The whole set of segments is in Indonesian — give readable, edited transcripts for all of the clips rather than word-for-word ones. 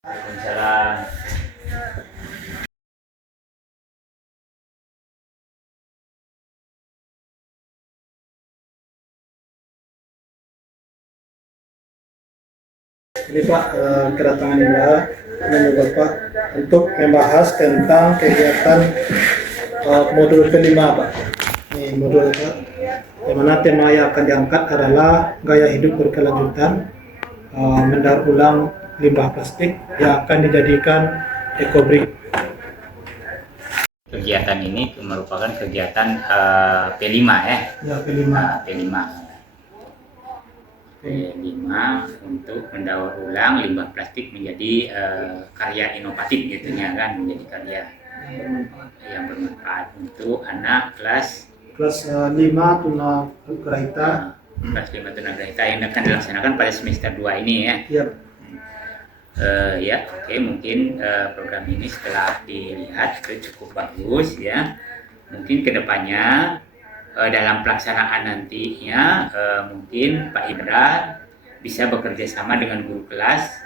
Waalaikumsalam. Ini Pak, kedatangan Indra menurut Bapak untuk membahas tentang kegiatan modul kelima Pak. Ini modul Pak, di mana tema yang akan diangkat adalah gaya hidup berkelanjutan, mendaur ulang limbah plastik yang akan dijadikan ekobrik. Kegiatan ini merupakan kegiatan P5 ya. Ya, kelima. P5 untuk mendaur ulang limbah plastik menjadi karya inovatif gitu ya kan, menjadi karya yang bermanfaat untuk anak kelas 5 tunagrahita. kelas 5 tunagrahita yang akan dilaksanakan pada semester 2 ini ya. Ya. Oke, mungkin program ini setelah dilihat itu cukup bagus ya. Mungkin kedepannya dalam pelaksanaan nantinya mungkin Pak Indra bisa bekerja sama dengan guru kelas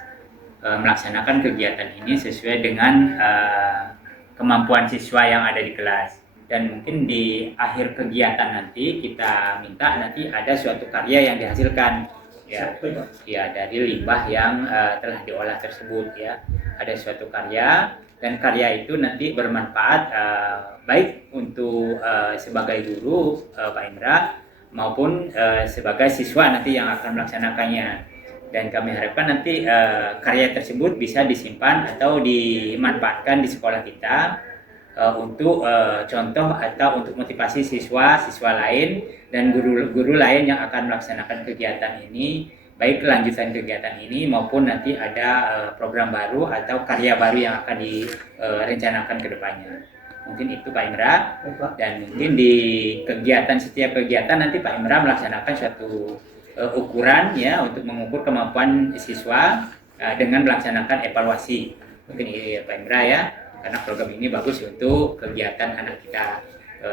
melaksanakan kegiatan ini sesuai dengan kemampuan siswa yang ada di kelas. Dan mungkin di akhir kegiatan nanti kita minta nanti ada suatu karya yang dihasilkan ya dari limbah yang telah diolah tersebut ya. Ada suatu karya dan karya itu nanti bermanfaat baik untuk sebagai guru Pak Indra maupun sebagai siswa nanti yang akan melaksanakannya. Dan kami harapkan nanti karya tersebut bisa disimpan atau dimanfaatkan di sekolah kita untuk contoh atau untuk motivasi siswa-siswa lain dan guru-guru lain yang akan melaksanakan kegiatan ini, baik kelanjutan kegiatan ini maupun nanti ada program baru atau karya baru yang akan direncanakan ke depannya. Mungkin itu Pak Indra. Dan mungkin di setiap kegiatan nanti Pak Indra melaksanakan suatu ukuran ya untuk mengukur kemampuan siswa dengan melaksanakan evaluasi. Mungkin ini Pak Indra ya. Karena program ini bagus untuk kegiatan anak kita,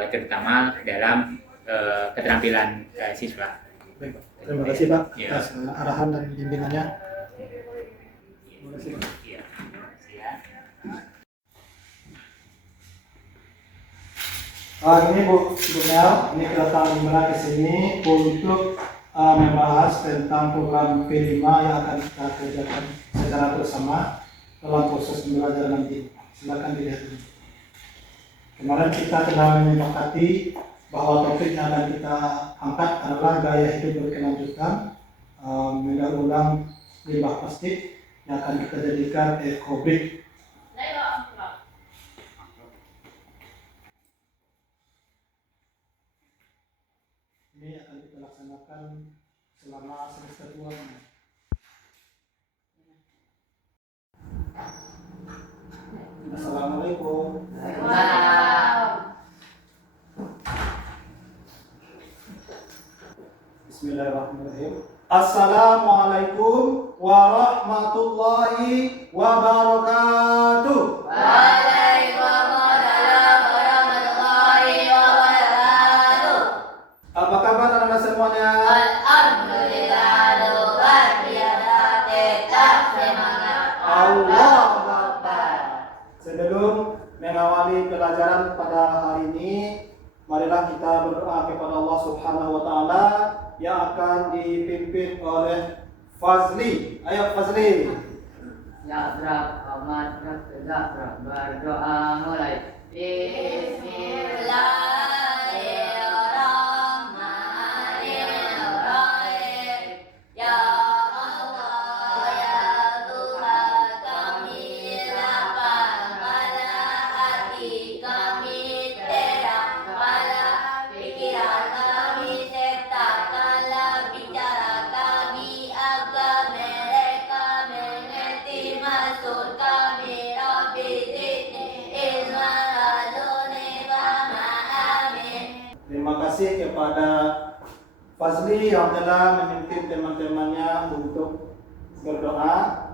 terutama dalam keterampilan siswa. Baik, Pak. Terima kasih Pak Ya. atas arahan dan bimbingannya. Terima kasih. Ya. Ini Bu Mel, ini kedatangan Indra ke sini untuk membahas tentang program P5 yang akan kita kerjakan secara bersama dalam proses pembelajaran nanti. Silakan dilihat ini. Kemarin kita telah menyepakati bahwa topik yang akan kita angkat adalah gaya hidup berkelanjutan, mendaur ulang limbah plastik yang akan kita jadikan ekobrik. Ini akan kita laksanakan selama semester 2. Assalamualaikum. Bismillahirrahmanirrahim. Assalamualaikum warahmatullahi wabarakatuh. Waalaikumsalam warahmatullahi wabarakatuh. Apa kabar anak-anak semuanya? Alhamdulillah, luar biasa, tetap semangat. Allah Akbar. Sebelum mengawali pelajaran pada hari ini, marilah kita berdoa kepada Allah Subhanahu wa taala yang akan dipimpin oleh Fazli. Ayo Fazli. Ya Rab, amat Rab, berdoa mulai. Bismillahirrahmanirrahim. Ya Allah, ya Tuhan kami, lapangkanlah hati kami, terangkanlah pikiran kami, sertakanlah bicara kami agar mereka mengerti maksud kami. Rabbi zidni ilma laduni fahma, amin. Terima kasih kepada Fazli yang telah memimpin teman-temannya untuk berdoa.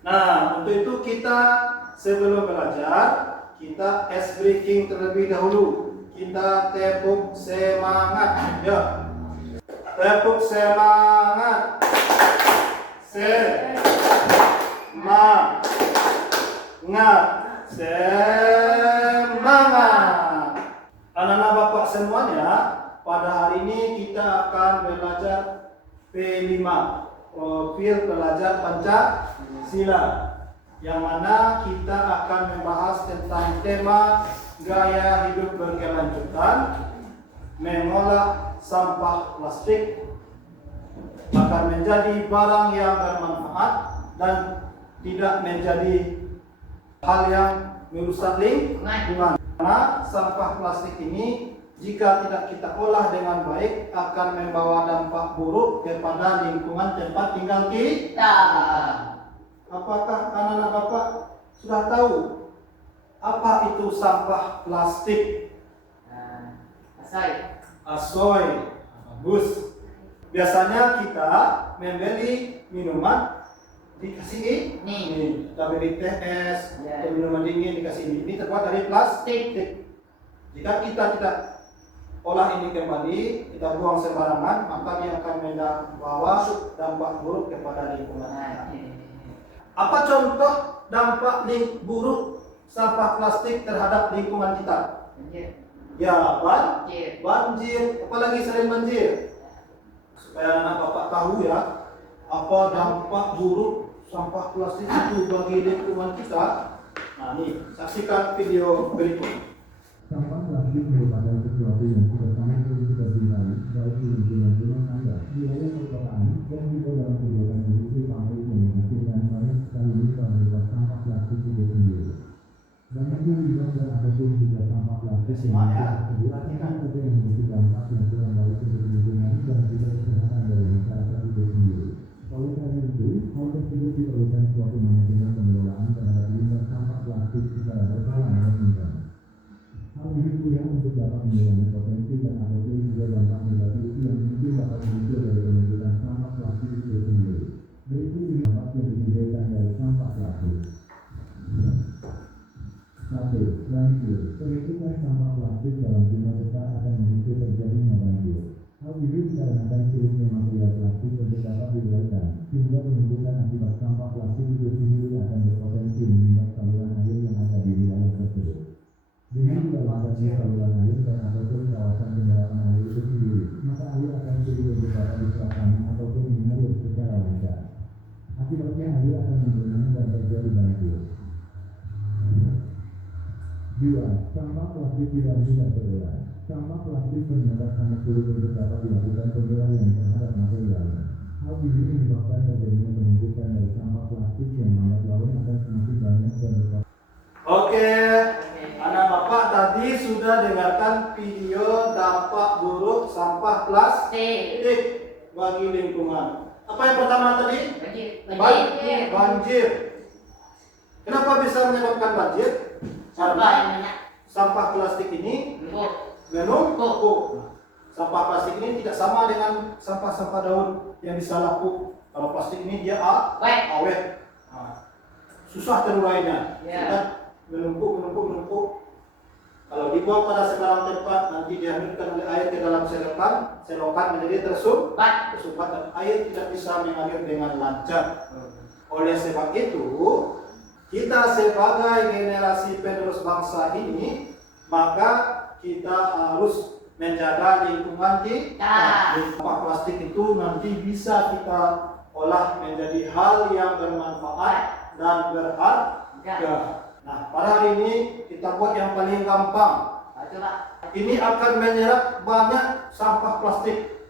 Nah, untuk itu kita sebelum belajar, kita ice breaking terlebih dahulu. Kita tepuk semangat. Ya. Tepuk semangat. Semangat. Anak-anak Bapak semuanya, pada hari ini kita akan belajar P5, profil pelajar Pancasila, yang mana kita akan membahas tentang tema gaya hidup berkelanjutan, mengolah sampah plastik akan menjadi barang yang bermanfaat dan tidak menjadi hal yang merusak lingkungan. Karena sampah plastik ini jika tidak kita olah dengan baik akan membawa dampak buruk kepada lingkungan tempat tinggal kita. Apakah anak-anak Bapak sudah tahu apa itu sampah plastik? Asoy. Bagus. Biasanya kita membeli minuman dikasih ini, kita beli teh es atau minuman dingin dikasih ini terbuat dari plastik. Jika kita tidak olah ini kembali, kita buang sembarangan, maka dia akan membawa dampak buruk kepada lingkungan. Apa contoh dampak buruk sampah plastik terhadap lingkungan kita? Ya, banjir, apalagi sering banjir. Supaya anak Bapak tahu ya, apa dampak buruk sampah plastik itu bagi lingkungan kita. Nah, ini saksikan video berikut. Sampah plastik merupakan sesuatu yang sudah sangat kita jumpai baik di lingkungan rumah tangga, wilayah perkotaan, dan juga dalam kegiatan industri pabrik yang menghasilkan banyak sekali limbah berupa sampah plastik itu sendiri. Banyaknya limbah dan ataupun juga sampah plastik yang tersebut akan ada yang memiliki dampak yang kurang baik untuk lingkungan dan juga kesehatan dari masyarakat itu sendiri. Oleh karena itu, hal tersebut diperlukan suatu manajemen pengelolaan terhadap limbah sampah plastik secara berkala dan mendalam. Hal ini pula untuk dapat mengurangi potensi dan ataupun juga dampak negatif yang mungkin dapat muncul dari penumpukan sampah plastik itu sendiri. Berikut ini dampak yang ditimbulkan dari sampah plastik. 1. Banjir. Penumpukan sampah plastik dalam jumlah besar akan memicu terjadinya banjir. Hal ini dikarenakan surutnya material plastik untuk dapat diuraikan, sehingga penumpukan akibat sampah plastik itu sendiri akan berpotensi menyumbat saluran air yang ada di wilayah tersebut. Dengan dilakukannya saluran air dan ataupun kawasan penyerapan air itu sendiri, maka air akan sulit untuk dapat diserapkan ataupun mengalir secara lancar. Akibatnya air akan menggenang dan terjadi banjir. 2. Sampah plastik tidak mudah terurai. Sampah plastik ternyata sangat sulit untuk dapat dilakukan penilaian terhadap materialnya. Hal ini menyebabkan terjadinya penumpukan dari sampah plastik yang lambat laun akan semakin banyak dan berpotensi. Oke, anak Bapak tadi sudah dengarkan video dampak buruk sampah plastik bagi lingkungan. Apa yang pertama tadi? Banjir. Kenapa bisa menyebabkan banjir? Karena sampah plastik ini menumpuk. Sampah plastik ini tidak sama dengan sampah-sampah daun yang bisa laku. Kalau plastik ini dia awet. Susah terurainya. Menumpuk. Kalau dibuang pada sembarang tempat, nanti dihanyutkan oleh air ke dalam selokan menjadi tersumpat dan air tidak bisa mengalir dengan lancar. Oleh sebab itu, kita sebagai generasi penerus bangsa ini, maka kita harus menjaga lingkungan kita. Sampah plastik itu nanti bisa kita olah menjadi hal yang bermanfaat dan berharga. Nah, pada hari ini kita buat yang paling gampang. Ini akan menyerap banyak sampah plastik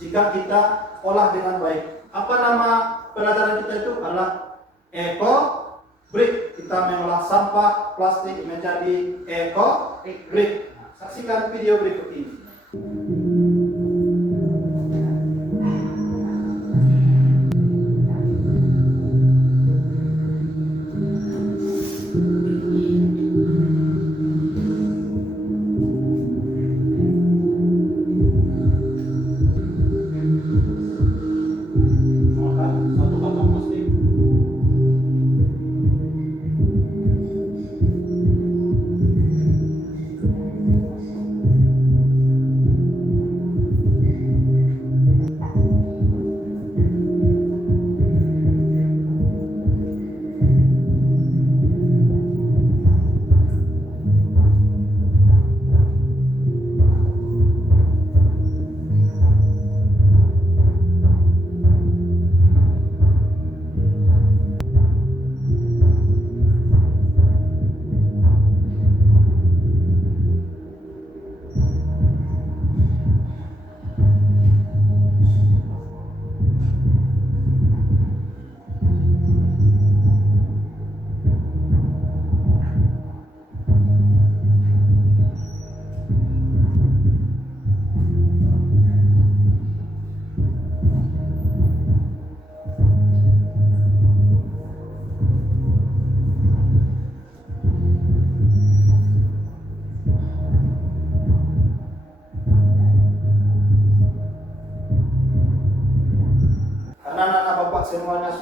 jika kita olah dengan baik. Apa nama pelajaran kita itu? Adalah Eco Brick. Kita mengolah sampah plastik menjadi Eco Brick. Saksikan video berikut ini.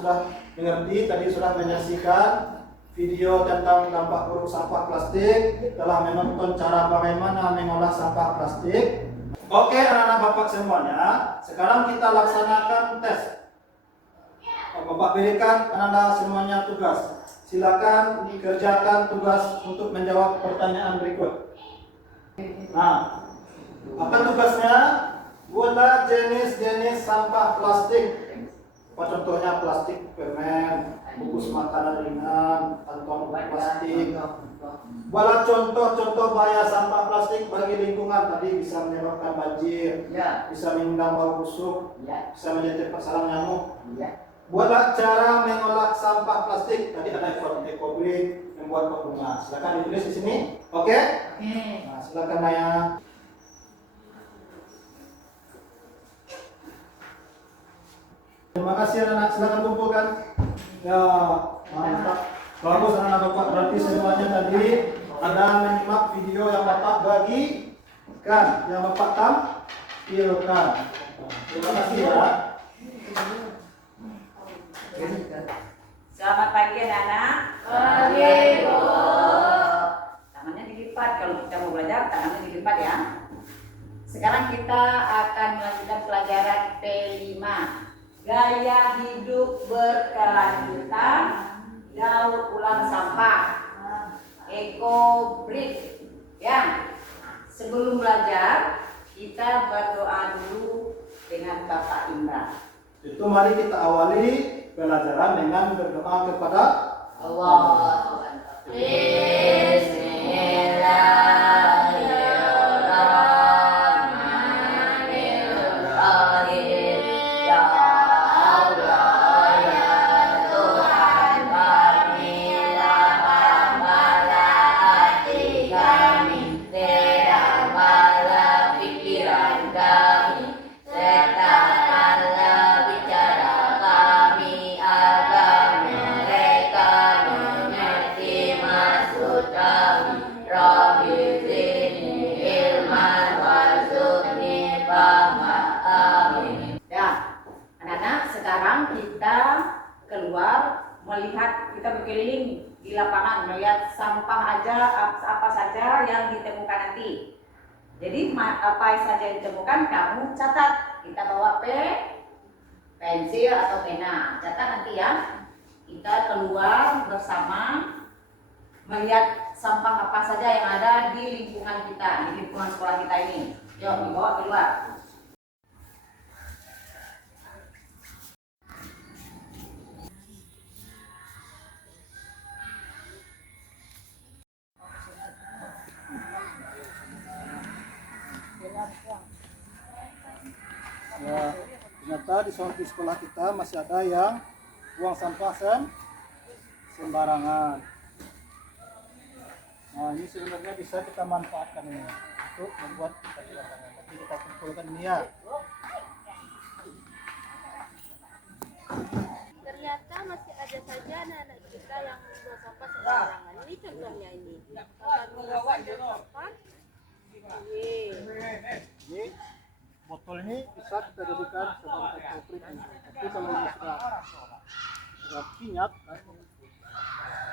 sudah mengerti, tadi sudah menyaksikan video tentang dampak buruk sampah plastik, telah menonton cara bagaimana mengolah sampah plastik. Oke anak-anak Bapak semuanya, sekarang kita laksanakan tes. Bapak berikan anak-anak semuanya tugas. Silakan dikerjakan tugas untuk menjawab pertanyaan berikut. Nah, apa tugasnya? Buatlah jenis-jenis sampah plastik. Apa contohnya? Plastik permen, bungkus makanan ringan, kantong plastik. Buatlah contoh-contoh bahaya sampah plastik bagi lingkungan. Tadi bisa menyebabkan banjir, bisa mengundang bau busuk, bisa menjadi sarang nyamuk. Buatlah cara mengolah sampah plastik. Tadi ada ekobrik, membuat pembunga. Silakan ditulis di sini. Oke? Nah, silakan Naya. Terima kasih anak-anak. Silakan kumpulkan. Ya, mantap. Bagus anak-anak Bapak. Berarti semuanya tadi ada menyimak video yang Bapak bagikan, yang Bapak tampilkan. Terima kasih ya. Selamat pagi anak-anak. Pagi, Bu. Tangannya dilipat, kalau kita mau belajar tangannya dilipat ya. Sekarang kita akan melanjutkan pelajaran P5. Gaya hidup berkelanjutan, daur ulang sampah, ekobrik. Ya. Sebelum belajar, kita berdoa dulu dengan Bapak Imran. Itu mari kita awali pelajaran dengan berdoa kepada Allah. Bismillahirrahmanirrahim. Ya Allah, ya Tuhan kami, lapangkanlah hati kami, terangkanlah pikiran kami, sertakanlah bicara kami agar mereka mengerti maksud kami. Rabbi zidni ilman warzuqni fahma. Amin. Ya, anak-anak, sekarang kita keluar melihat, kita berkeliling di lapangan melihat sampah aja, apa saja yang ditemukan nanti. Jadi apa saja yang ditemukan kamu catat. Kita bawa pensil atau pena, catat nanti ya. Kita keluar bersama melihat sampah apa saja yang ada di lingkungan kita, di lingkungan sekolah kita ini. Yuk, dibawa keluar. ya, ternyata di sekolah kita masih ada yang buang sampah sembarangan. Nah, ini sebenarnya bisa kita manfaatkan ini untuk membuat sembarangan. Tapi kita kumpulkan ini ya. Ternyata masih ada saja anak-anak kita yang membuang sampah sembarangan. Ini contohnya ini. Sampah buang sampah. Ini botol ini bisa kita jadikan sebagai ekobrik. Tapi kalau ini sudah pinyat,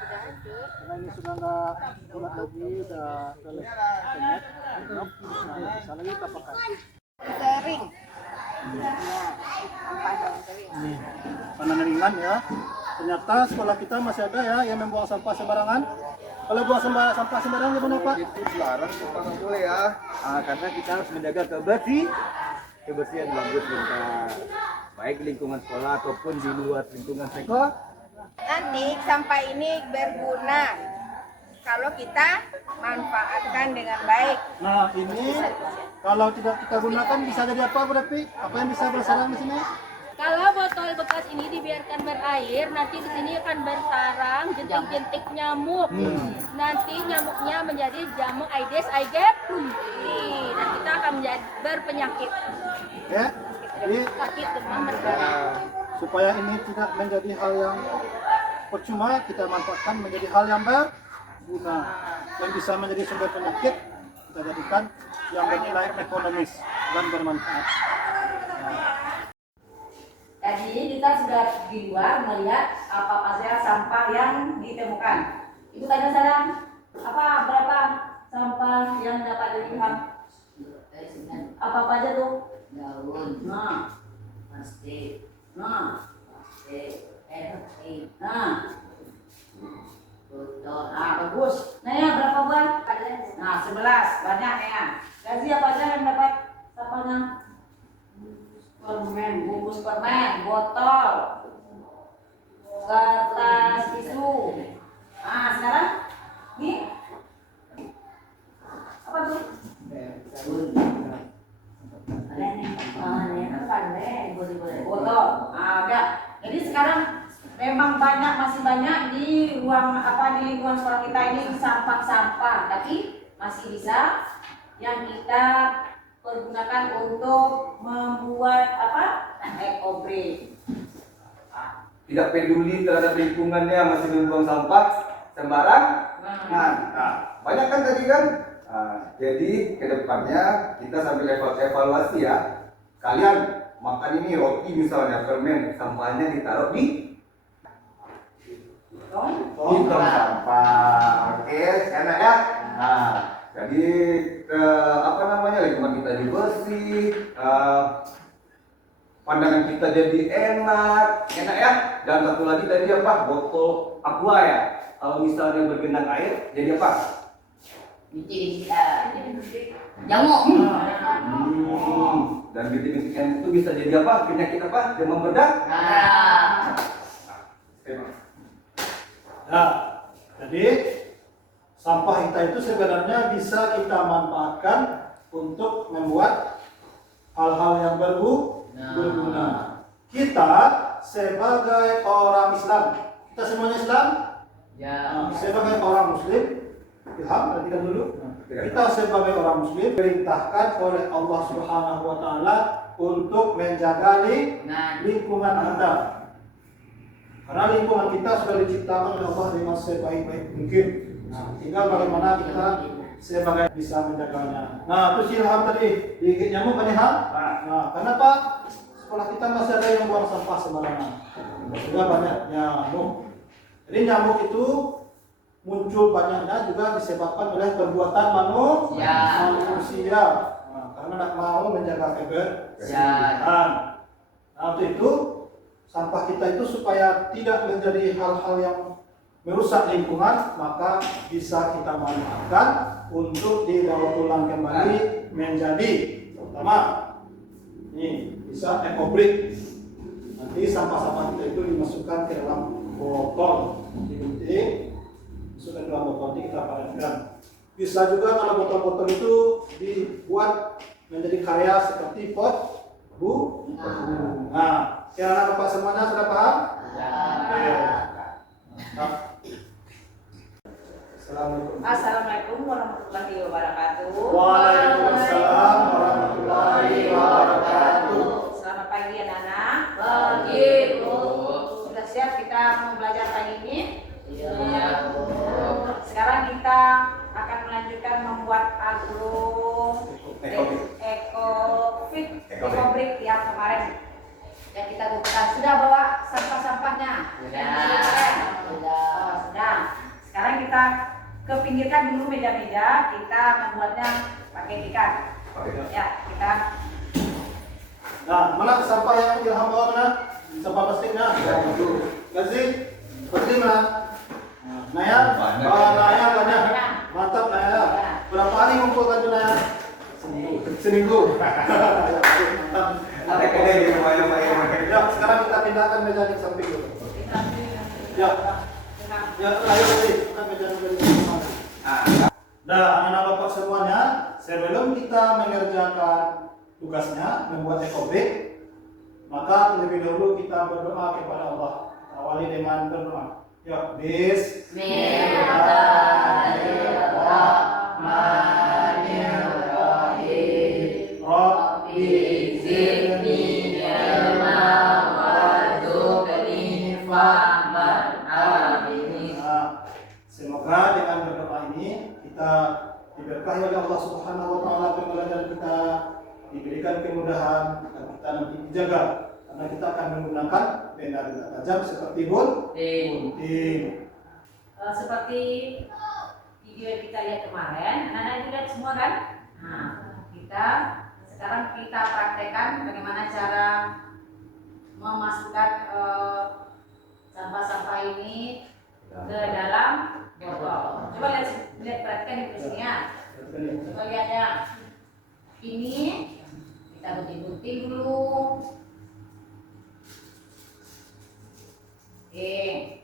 Sudah hancur. karena ini sudah nggak bulat lagi, udah penyet, bisa lagi kita pakai. Kering. Ini pandangan ringan ya. Ternyata sekolah kita masih ada ya yang membuang sampah sembarangan. Kalau buang sampah sembarangan gimana Pak? Itu dilarang, nggak boleh ya. Karena kita harus menjaga kebersihan bagus bentar, baik di lingkungan sekolah ataupun di luar lingkungan sekolah. Nanti sampah ini berguna kalau kita manfaatkan dengan baik. Nah ini kalau tidak kita gunakan bisa jadi apa Bu Depi? Apa yang bisa bersarang di sini? Kalau botol bekas ini dibiarkan berair, nanti di sini akan bersarang jentik-jentik nyamuk. Nanti nyamuknya menjadi jamuk Aedes aegypti. Dan kita akan menjadi berpenyakit. Ya. Jadi Sakit demam berdarah. supaya ini tidak menjadi hal yang percuma, kita manfaatkan menjadi hal yang berguna dan bisa menjadi sumber penyakit, kita jadikan yang bernilai ekonomis dan bermanfaat. Jadi sini kita sudah di luar melihat apa saja sampah yang ditemukan. Ibu tanya saya, berapa sampah yang dapat dilihat? Apa aja tuh? Daun, Nah, plastik, nah, plastik, nah, botol, bagus. Nah ya berapa buah? Nah 11, banyak ya. Gazi apa aja yang dapat sampahnya? Permen, bungkus permen, botol, kertas tisu. Nah sekarang ini apa tuh? Botol. Nah, ada. Jadi sekarang memang masih banyak di lingkungan sekolah kita ini sampah-sampah, tapi masih bisa yang kita pergunakan untuk membuat ekobrik. Tidak peduli terhadap lingkungannya, masih membuang sampah sembarang. Banyak kan tadi kan. Jadi kedepannya kita sambil evaluasi ya. Kalian makan ini roti misalnya, permen, sampahnya ditaruh di tong sampah. Oke, enak ya. Jadi lingkungan kita jadi bersih, pandangan kita jadi enak ya. Dan satu lagi tadi botol aqua ya. Kalau misalnya bergenang air, jadi apa? Jamuk. Dan bintik itu bisa jadi apa? Penyakit apa? Demam berdarah. Nah, jadi sampah kita itu sebenarnya bisa kita manfaatkan untuk membuat hal-hal yang berguna. Kita sebagai orang Islam, kita semuanya Islam. Sebagai orang Muslim, Ilham, perhatikan dulu. Kita sebagai orang Muslim diperintahkan oleh Allah Subhanahu Wa Taala untuk menjaga lingkungan kita. Karena lingkungan kita sudah diciptakan oleh Allah dengan sebaik-baik mungkin. Tinggal bagaimana kita sebagai bisa menjaganya. Nah, itu Ilham tadi digigit nyamuk kan Ilham? Nah, kenapa sekolah kita masih ada yang buang sampah sembarangan? Sudah banyak nyamuk. Jadi nyamuk itu muncul banyaknya juga disebabkan oleh perbuatan manusia. Karena tidak mau menjaga kebersihan. Nah, untuk itu sampah kita itu supaya tidak menjadi hal-hal yang merusak lingkungan, maka bisa kita manfaatkan untuk didaur ulang kembali menjadi pertama ini bisa ekobrik. Nanti sampah-sampah kita itu dimasukkan ke dalam botol, digunting, masukkan ke dalam botol, nanti kita padatkan. Bisa juga kalau botol-botol itu dibuat menjadi karya seperti pot bunga. Nah, kira-kira Bapak semuanya sudah paham? Assalamualaikum warahmatullahi wabarakatuh. Waalaikumsalam warahmatullahi wabarakatuh. Selamat pagi anak-anak. Pagi, Bu. Sudah siap kita mau belajar pagi ini? Iya, Bu. Sekarang kita akan melanjutkan membuat ekobrik yang kemarin yang kita butuhkan. Sudah bawa sampah-sampahnya? Sudah. Sekarang kita kepinggirkan dulu meja-meja, kita membuatnya pakai ikan. Ya, kita. Nah, mana sampah yang Ilham bawa mana? Sampah plastiknya. Gazi, plastik mana? Naya, Naya banyak. Mantap Naya. Berapa hari ngumpulkan itu Naya? Seminggu. Ada kena di rumahnya Pak. Ya, sekarang kita pindahkan meja di samping dulu. Ya, ayo kita meja di sana. Nah, anak-anak Bapak semuanya, sebelum kita mengerjakan tugasnya membuat ekobrik, maka terlebih dahulu kita berdoa kepada Allah. Awali dengan berdoa. Ya, Bismillahirrahmanirrahim. Rabbi zidni ilma warzuqni fahman amin. Semoga dengan berdoa ini kita diberkahi oleh Allah Subhanahu Wa Taala, pembelajaran kita diberikan kemudahan dan kita nanti dijaga Karena kita akan menggunakan benda tajam seperti gunting. Seperti video yang kita lihat kemarin, anak-anak lihat semua kan? Nah, sekarang kita praktekkan bagaimana cara memasukkan sampah-sampah ini ke dalam botol. Coba lihat perhatikan di sini ya. Coba lihat ya. Ini kita gunting-gunting dulu. Oke.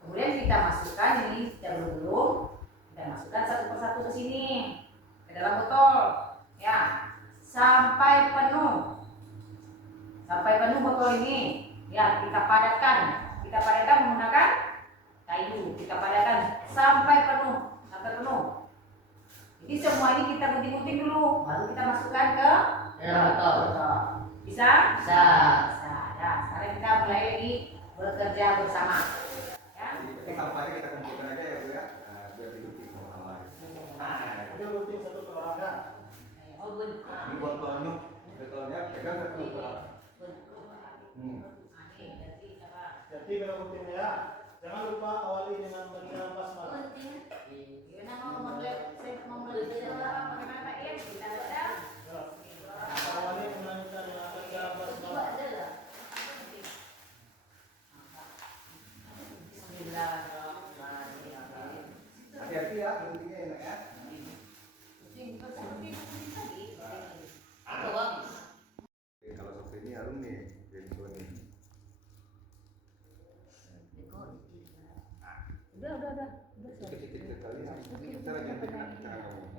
Kemudian kita masukkan ini dulu, kita masukkan satu persatu ke sini, ke dalam botol, ya, sampai penuh botol ini, ya, kita padatkan menggunakan kayu, kita padatkan sampai penuh. Jadi semua ini kita gunting-gunting dulu, baru kita masukkan ke dalam botol. Bisa? Bisa. Ya, sekarang kita mulai lagi bekerja bersama. Jadi sampahnya kita kumpulkan aja ya Bu ya. Nah, biar digunting sama-sama. Dia gunting satu kerangan. Ini botolnya pegang satu kerangan. Jadi kalau guntingnya ya, jangan lupa awali dengan bagian basmala. Awali dengan bagian basmala. Hati-hati ya, guntingnya enak ya. Kalau seperti ini harum nih, Ringo nih. Udah. Kecil-kecil kali ya. Kita lagi cara ngomong.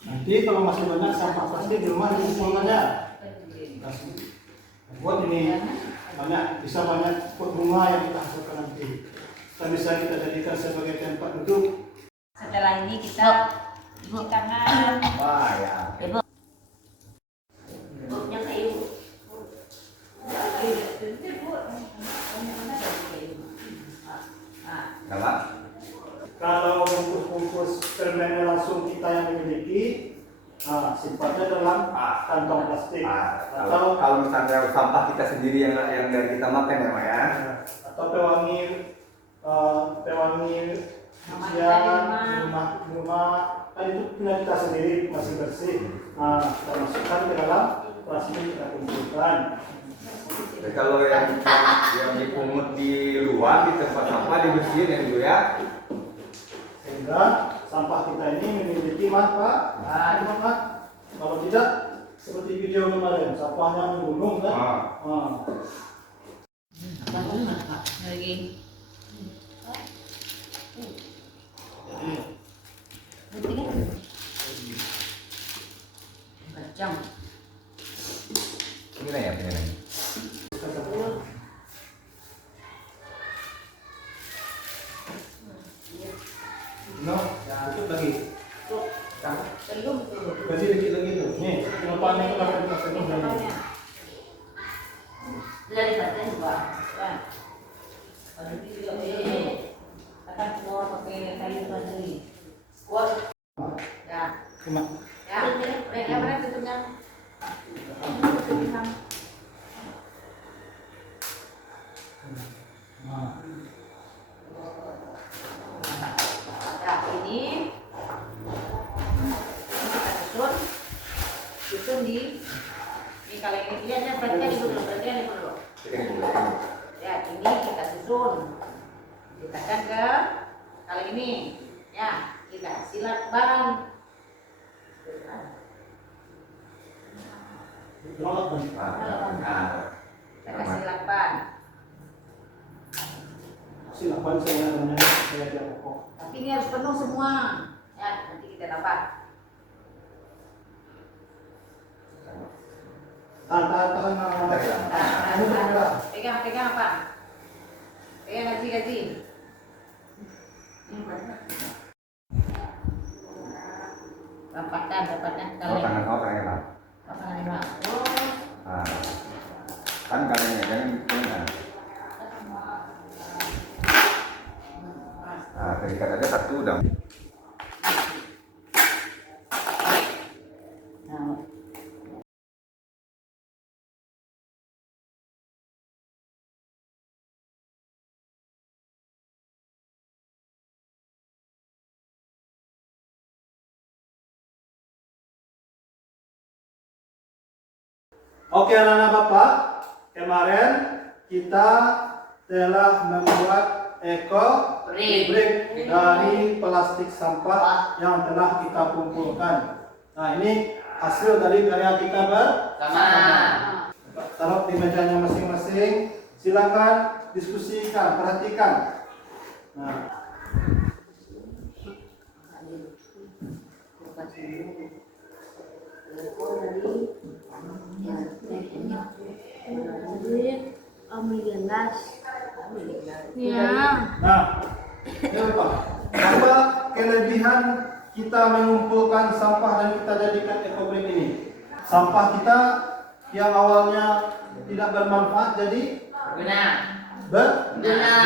Nanti kalau masih banyak sampah plastik di rumah dikumpulkan ya. Buat ini bisa banyak pot bunga yang kita hasilkan nanti. Dan bisa kita jadikan sebagai tempat duduk. Setelah ini kita cuci tangan. Wah ya. Botnya kayu. Apa? Kalau bungkus-bungkus permen langsung kita yang memiliki, simpannya dalam kantong plastik. Kalau misalnya sampah kita sendiri yang dari kita makan ya Mak ya. Atau pewangi cucian di rumah kan itu punya kita sendiri masih bersih. Kita masukkan ke dalam plastik, kita kumpulkan. Jadi kalau yang dipungut di luar di tempat sampah dibersihin ya dulu ya. Sehingga sampah kita ini memiliki manfaat. Kalau tidak seperti video kemarin, sampahnya menggunung kan? Lagi. Kacang. Ini ya punya. No, itu lagi. Belum tuh. Kasih dikit lagi tuh. Nih, tempatnya itu akan kita penuh lagi. Dari badan gua. Akan keluar pakai kayu sendiri. Kuat. Ya. Cuma Ya. Ya benar tutupnya. Tutupnya. Nah, ini kita susun di ini kalau ini lihatnya berarti dulu. Ya, ini kita susun. Kita kan ke kali ini. Ya, kita silat ban. Kita kasih lakban. silakan saya namanya saya dia pokok. Tapi ini harus penuh semua. Ya, nanti kita dapat. Tahan. Pegang apa? gaji. Rapatkan Oh, kalian. tangan kau tangan apa? Pasangan lima. Oh. Nah, kan kalian jangan punya. Nah, terikat aja satu udah. Nah, Oke anak-anak Bapak, kemarin kita telah membuat Brick. dari plastik sampah yang telah kita kumpulkan. Nah ini hasil dari karya kita bersama. Taruh di mejanya masing-masing. Silakan diskusikan, perhatikan. Nah, Ya. Nah, ini Pak, apa kelebihan kita mengumpulkan sampah dan kita jadikan ekobrik ini? Sampah kita yang awalnya tidak bermanfaat jadi Guna. berguna.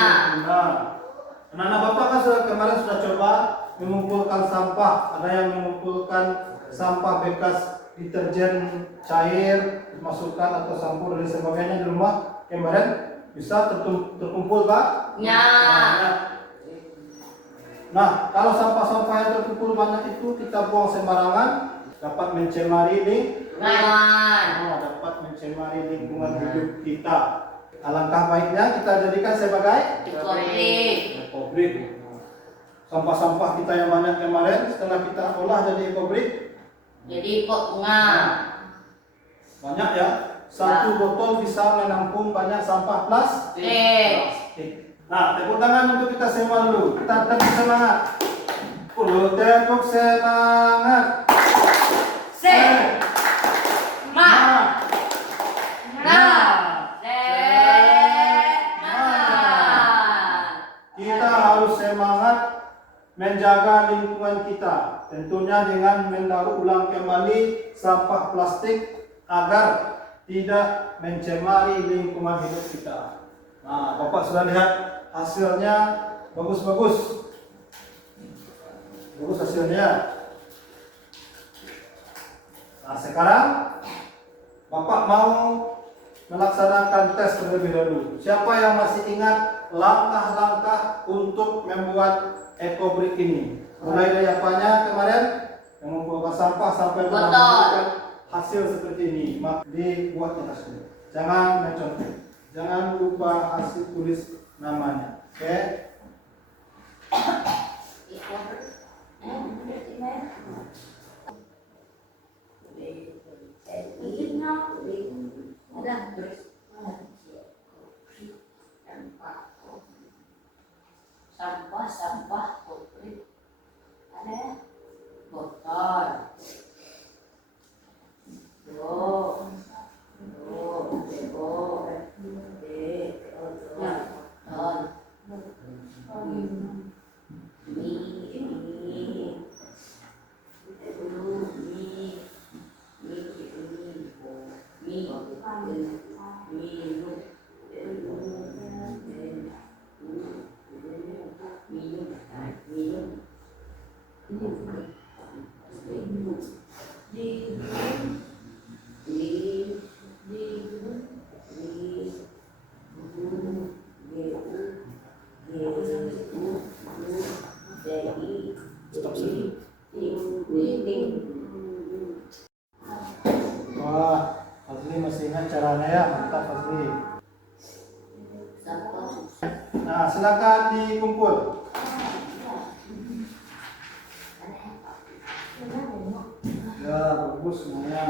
Anak-anak Bapak kan kemarin sudah coba mengumpulkan sampah. Ada yang mengumpulkan sampah bekas deterjen cair, dimasukkan atau sampo dan sebagainya di rumah kemarin. Bisa terkumpul Pak? Ya. Nah, kalau sampah-sampah yang terkumpul banyak itu kita buang sembarangan, dapat mencemari Lingkungan. dapat mencemari lingkungan hidup kita. Alangkah baiknya kita jadikan sebagai Ekobrik. ekobrik. Sampah-sampah kita yang banyak kemarin setelah kita olah jadi ekobrik Jadi kok bunga. banyak ya. Satu botol bisa menampung banyak sampah plastik. Nah, tepuk tangan untuk kita semua dulu. Kita tepuk semangat. Tepuk semangat. Kita harus semangat menjaga lingkungan kita. Tentunya dengan mendaur ulang kembali sampah plastik agar tidak mencemari lingkungan hidup kita. Nah, Bapak sudah lihat hasilnya bagus-bagus. Bagus hasilnya. Nah, sekarang Bapak mau melaksanakan tes terlebih dahulu. Siapa yang masih ingat langkah-langkah untuk membuat ekobrik ini? Mulai dari apanya kemarin? Mengumpulkan sampah sampai menghasilkan hasil seperti ini. Dibuat di atas dulu. Jangan mencontoh. Jangan lupa hasil tulis namanya. Oke? Sampah ekobrik. Ada botol. Wah, Fazli masih ingat caranya ya, mantap Fazli. Nah, silakan dikumpul. Ya, bagus semuanya.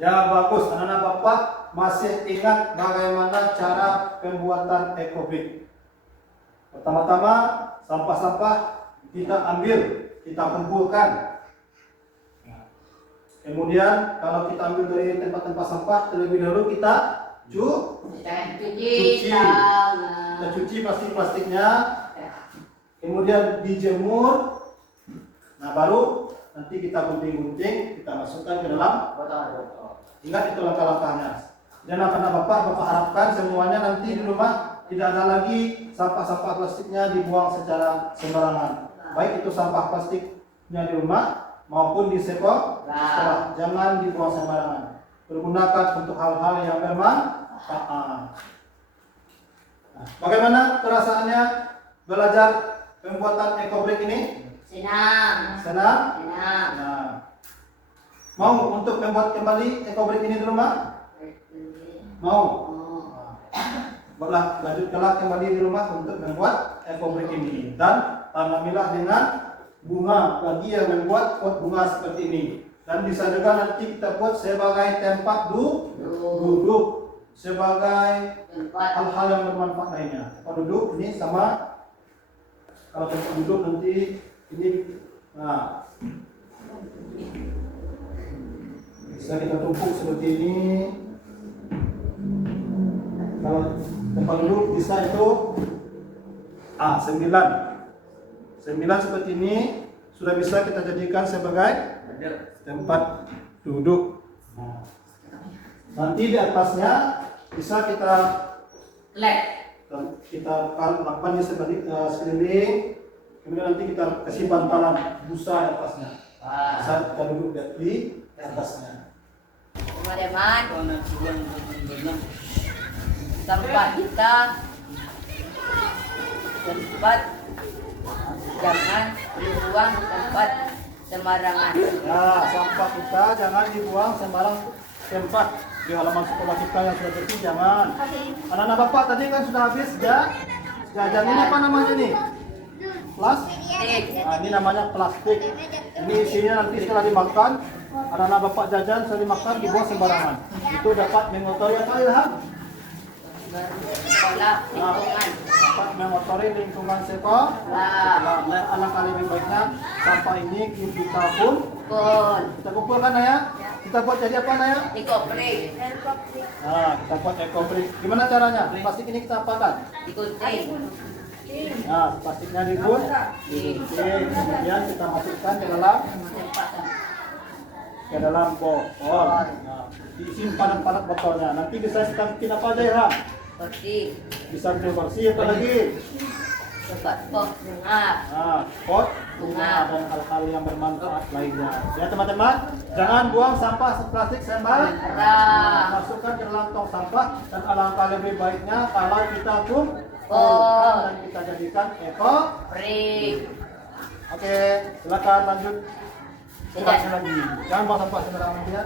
Ya, bagus. Anak-anak Bapak masih ingat bagaimana cara pembuatan ekobrik? Pertama-tama sampah-sampah kita ambil, kita kumpulkan. Kemudian kalau kita ambil dari tempat-tempat sampah, terlebih dahulu kita Cuci Cuci. tangan. kita cuci plastik-plastiknya, kemudian dijemur. Nah, baru nanti kita gunting-gunting, kita masukkan ke dalam Botol. Ingat itu langkah-langkahnya. Dan anak Bapak harapkan semuanya nanti di rumah tidak ada lagi sampah-sampah plastiknya dibuang secara sembarangan. Baik itu sampah plastiknya di rumah maupun di sekolah, jangan dibuang sembarangan. Pergunakan untuk hal-hal yang bermanfaat. Nah, bagaimana perasaannya belajar pembuatan ekobrik ini? Senang. Senang? Senang. Nah, mau untuk membuat kembali ekobrik ini di rumah? Mau? Buatlah, lanjutkanlah kembali di rumah untuk membuat ekobrik ini. Dan tanamilah dengan bunga bagi yang membuat pot bunga seperti ini. Dan bisa juga nanti kita buat sebagai tempat duduk, sebagai Tempat. hal-hal yang bermanfaat lainnya. Tempat duduk ini sama, kalau tempat duduk nanti ini, nah, bisa kita tumpuk seperti ini. Kalau tempat duduk bisa itu 9 seperti ini sudah bisa kita jadikan sebagai tempat duduk. Nah, nanti di atasnya bisa kita lakukan di sekeliling. Kemudian nanti kita kasih bantalan busa di atasnya. Bisa kita duduk di atasnya. Teman-teman, tempat kita jangan dibuang tempat sembarangan. Nah, sampah kita jangan dibuang sembarang tempat. Di halaman sekolah kita yang sudah bersih jangan. Anak-anak Bapak tadi kan sudah habis jajan ini apa namanya nih? Plastik. Nah, ini namanya plastik. Ini isinya nanti setelah dimakan, anak-anak Bapak jajan setelah dimakan dibuang sembarangan. Itu dapat mengotori apa ya? Sekolah lingkungan. Dapat mengotori lingkungan sekolah. Alangkah lebih baiknya sampah ini kita kumpulkan ya. Kita buat jadi apa ya? Ekobrik. Nah, kita buat ekobrik. Gimana caranya? Plastik ini kita apakan? Ikutin. Nah, plastiknya digunting, kemudian kita masukkan ke dalam botol. Nah, diisi padat-padat botolnya. Nanti bisa kita bikin apa aja ya? Bersih. Bisa bikin bersih apa lagi? Tempat pot bunga. Nah, pot, bunga dan hal-hal yang bermanfaat lainnya. Ya teman-teman, jangan buang sampah plastik sembarangan. Masukkan ke dalam tong sampah dan alangkah lebih baiknya kalau kita kumpulkan dan kita jadikan ekobrik. Oke, silakan lanjut. Lagi. Jangan buang sampah sembarangan ya.